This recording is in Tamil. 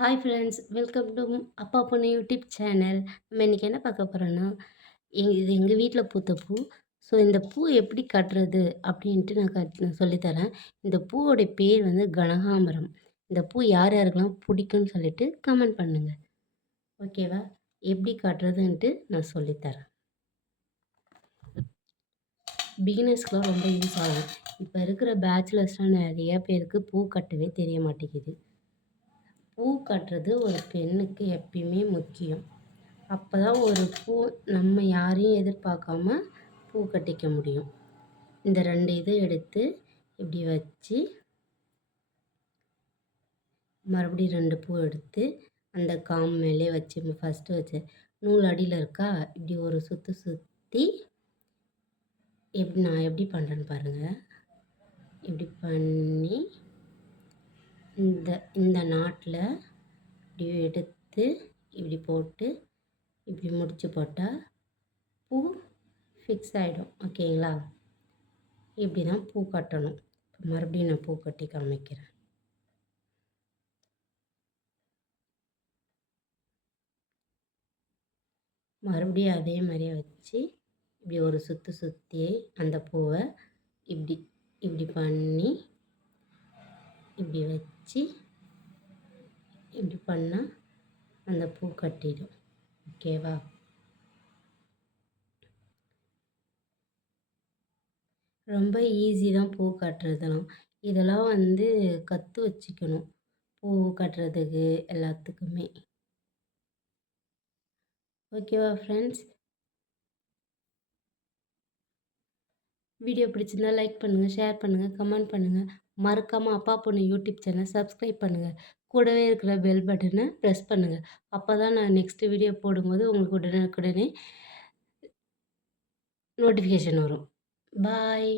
ஹாய் ஃப்ரெண்ட்ஸ், வெல்கம் டு அப்பா பொண்ணு யூடியூப் சேனல். நம்ம இன்றைக்கி என்ன பார்க்க போகிறோன்னா, இது எங்கள் வீட்டில் பூத்த பூ. ஸோ இந்த பூ எப்படி கட்டுறது அப்படின்ட்டு நான் சொல்லித்தரேன். இந்த பூவோடைய பேர் வந்து கனகாம்பரம். இந்த பூ யார் யாருக்கெல்லாம் பிடிக்கும்னு சொல்லிட்டு கமெண்ட் பண்ணுங்கள். ஓகேவா? எப்படி கட்டுறதுன்ட்டு நான் சொல்லித்தரேன். பிகினர்ஸ்க்குலாம் ரொம்ப யூஸ் ஆகும். இப்போ இருக்கிற பேச்சுலர்ஸ்லாம் நிறைய பேருக்கு பூ கட்டவே தெரிய மாட்டேங்குது. பூ கட்டுறது ஒரு பெண்ணுக்கு எப்பயுமே முக்கியம். அப்போ தான் ஒரு பூ நம்ம யாரையும் எதிர்பார்க்காம பூ கட்டிக்க முடியும். இந்த 2 இது எடுத்து இப்படி வச்சு, மறுபடியும் 2 பூ எடுத்து அந்த காம்பு மேலே வச்சு ஃபஸ்ட்டு வச்ச நூல் அடியில் இருக்கா, இப்படி ஒரு சுற்று சுற்றி நான் எப்படி பண்ணுறேன்னு பாருங்கள். இப்படி பண்ணி இந்த இந்த நாட்டில் இப்படி எடுத்து இப்படி போட்டு இப்படி முடிச்சு போட்டால் பூ ஃபிக்ஸ் ஆகிடும். ஓகேங்களா? இப்படி தான் பூ கட்டணும். மறுபடியும் நான் பூ கட்டி காமிக்கிறேன். மறுபடியும் அதே மாதிரியே வச்சு இப்படி ஒரு சுற்று சுற்றி அந்த பூவை இப்படி இப்படி பண்ணி இப்படி வச்சு இப்படி பண்ணால் அந்த பூ கட்டிடும். ஓகேவா? ரொம்ப ஈஸி தான் பூ கட்டுறதெல்லாம். இதெல்லாம் வந்து கற்று வச்சுக்கணும், பூ கட்டுறதுக்கு எல்லாத்துக்குமே. ஓகேவா ஃப்ரெண்ட்ஸ்? வீடியோ பிடிச்சிருந்தா லைக் பண்ணுங்கள், ஷேர் பண்ணுங்கள், கமெண்ட் பண்ணுங்கள். மறக்காமல் அப்பா பொண்ணு யூடியூப் சேனல் சப்ஸ்கிரைப் பண்ணுங்கள். கூடவே இருக்கிற பெல் பட்டனை ப்ரெஸ் பண்ணுங்கள். அப்போ தான் நான் நெக்ஸ்ட்டு வீடியோ போடும்போது உங்களுக்கு உடனுக்குடனே நோட்டிஃபிகேஷன் வரும். பாய்.